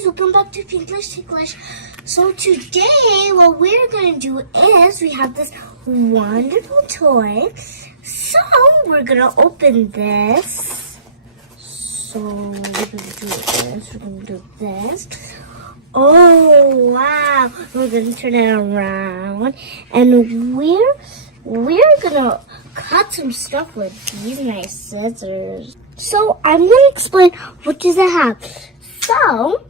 guys, welcome back to Pinkish Ticklish. So today what we're going to do is we have this wonderful toy. So we're going to open this. So we're going to do this, we're going to do this. Oh wow, we're going to turn it around and we're going to cut some stuff with these nice scissors. So I'm going to explain what does it have. So,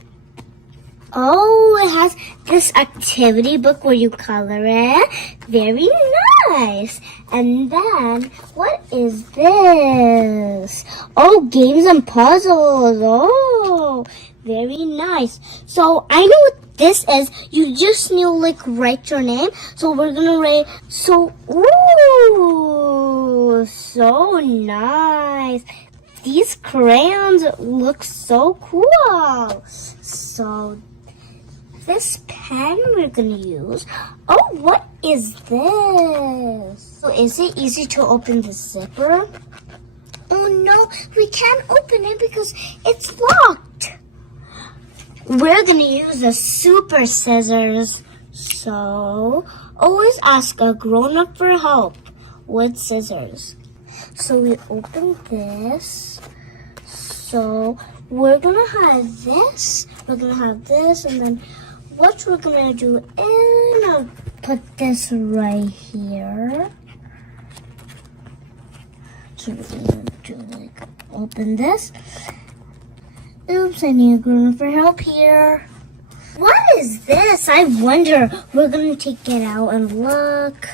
it has this activity book where you color it. Very nice. And then, what is this? Oh, games and puzzles. Oh, very nice. So, I know what this is. You just need to write your name. So, we're going to write, ooh, so nice. These crayons look so cool. So this pen we're going to use. Oh, what is this? So is it easy to open the zipper? Oh no, we can't open it because it's locked. We're going to use the super scissors. So always ask a grown-up for help with scissors. So we open this. So we're gonna have this. We're gonna have this, and then what we're gonna do is I'll put this right here. So we're gonna do open this. Oops, I need a grown for help here. What is this? I wonder. We're gonna take it out and look.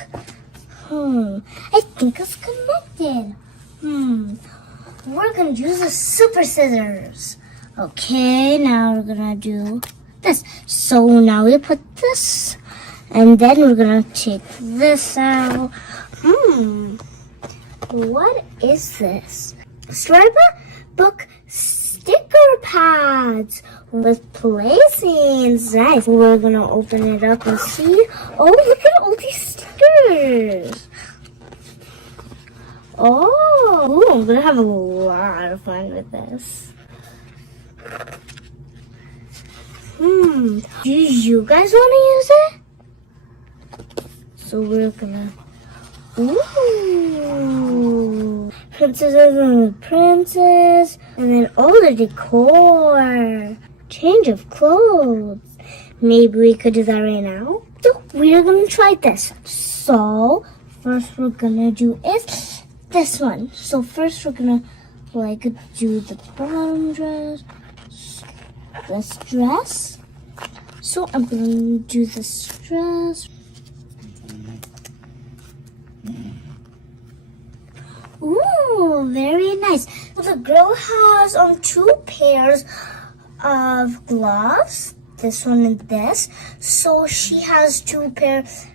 I think it's connected. We're gonna use the super scissors. Okay, now we're gonna do this. So now we put this, and then we're gonna take this out. What is this? Storybook sticker pads with play scenes. Nice. We're gonna open it up and see. Oh, look at all these stickers. Oh, I'm gonna have a lot of fun with this. Do you guys want to use it? So we're gonna, princesses and the princess, and then all the decor, change of clothes. Maybe we could do that right now. So we're gonna try this. So first we're gonna do is this one. So first we're gonna do the bottom dress, this dress. So I'm gonna do this dress. Ooh, very nice. So the girl has two pairs of gloves, this one and this. So she has two pairs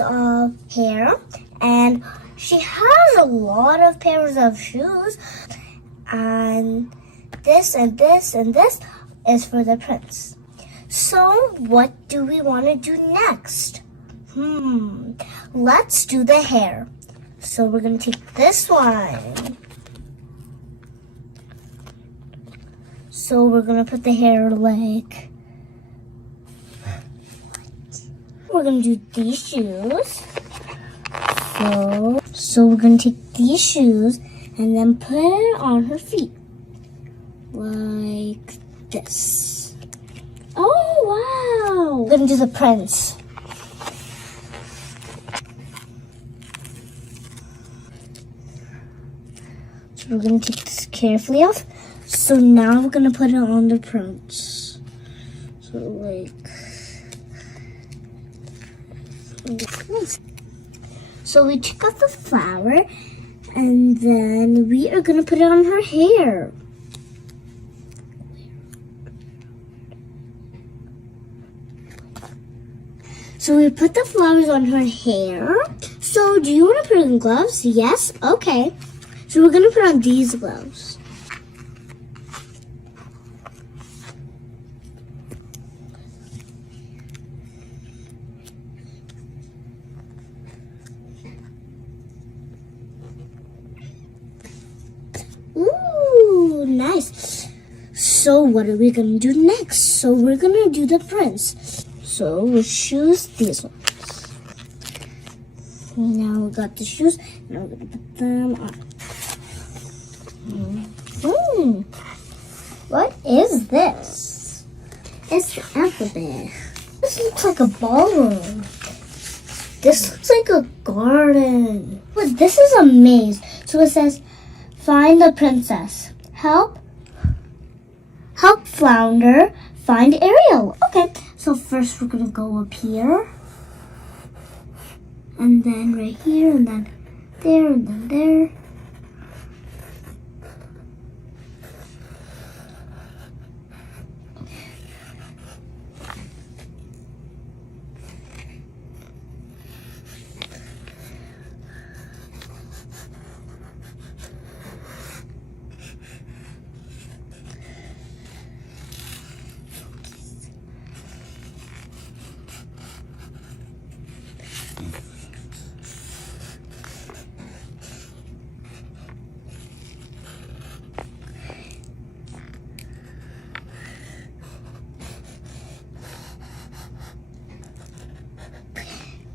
of hair, and she has a lot of pairs of shoes, and this and this and this is for the prince. So what do we want to do next? Let's do the hair. So we're going to take this one. So we're going to put the hair we're going to do these shoes. So we're going to take these shoes and then put it on her feet. Like this. Oh, wow. We're going to do the prince. So we're going to take this carefully off. So now we're going to put it on the prince. So this. So we took off the flower, and then we are going to put it on her hair. So we put the flowers on her hair. So do you want to put on gloves? Yes? Okay. So we're going to put on these gloves. Ooh, nice. So what are we gonna do next? So we're gonna do the prints. So we'll choose these ones. Now we got the shoes. Now we're gonna put them on. What is this? It's the alphabet. This looks like a ballroom. This looks like a garden. But this is a maze. So it says, find the princess. Help Flounder find Ariel. Okay, so first we're gonna go up here. And then right here, and then there, and then there.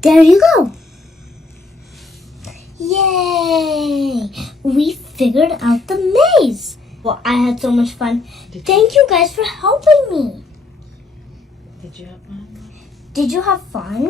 There you go. Yay! We figured out the maze. Well, I had so much fun. Thank you guys for helping me. Did you have fun? Did you have fun?